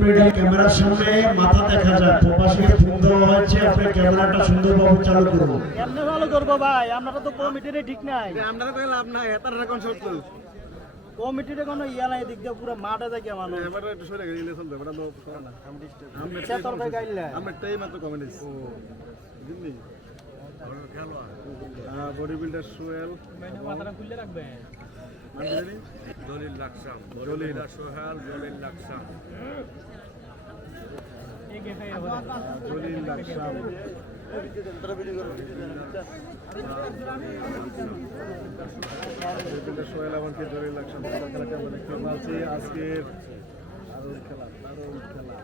Middle ক্যামেরার সামনে মাথা দেখা যায়, প্রবাসীকে ফোন দেওয়া হয়েছে, আপনি ক্যামেরাটা সুন্দরভাবে চালু করুন। কেমনে চালু করবো ভাই, আপনারা তো কমিটির ঠিক নাই। আমরা তো লাভ নাই, এটার কোন শর্ত কমিটির কোনো ইয়া নাই, দিক দিয়ে পুরো মাঠে যায় মানুষ। এবারে একটু সরে গেলে চলবে, এবারে নো করে না। আমরা সেতর ভাই গাইলা আমরা টাই মাত্র কমেন্টস ও বুঝলি বডি বিল্ডার সোহেল মাথাটা খুলে রাখবেন। দলিল লাকসাম, দলিল সোহেল, দলিল লাকসাম, দলিল লাকসাম। সোহেল আমাকে দলিল লাকসাম খেলাটা আমরা দেখতে পাচ্ছি আজকের দারুণ খেলা, দারুণ খেলা।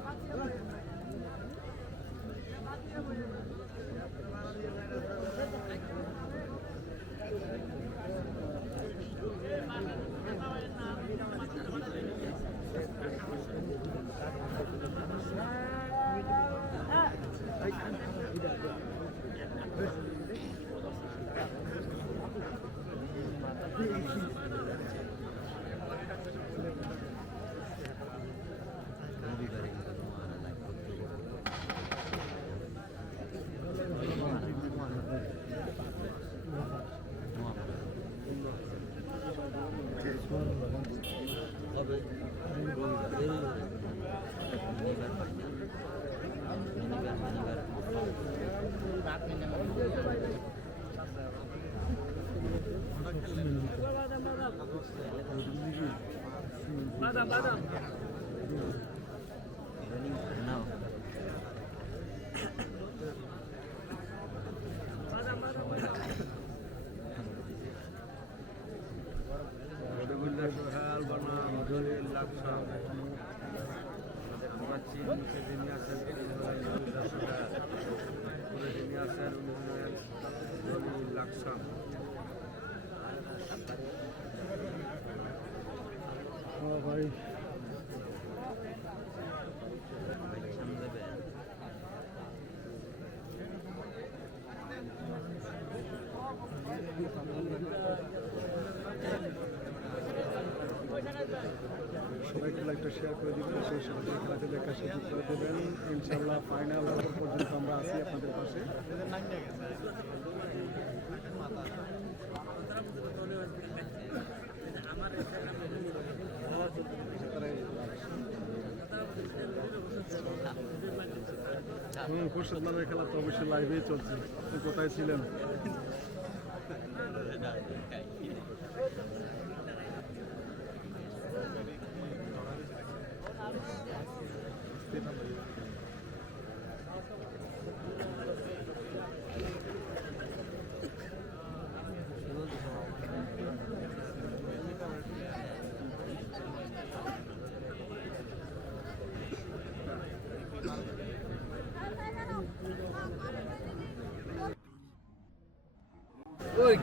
ভাই সবাই খেলাটা শেয়ার করে দিবেন, সেই সাথে খেলাতে দেখা সুযোগ করে দেবেন। ইনশাআল্লাহ ফাইনাল পর্যন্ত আমরা আছি আপনাদের পাশে। খুরশেদ নামের খেলা তো অবশ্যই লাইভেই চলছে, আপনি কোথায় ছিলেন? ওই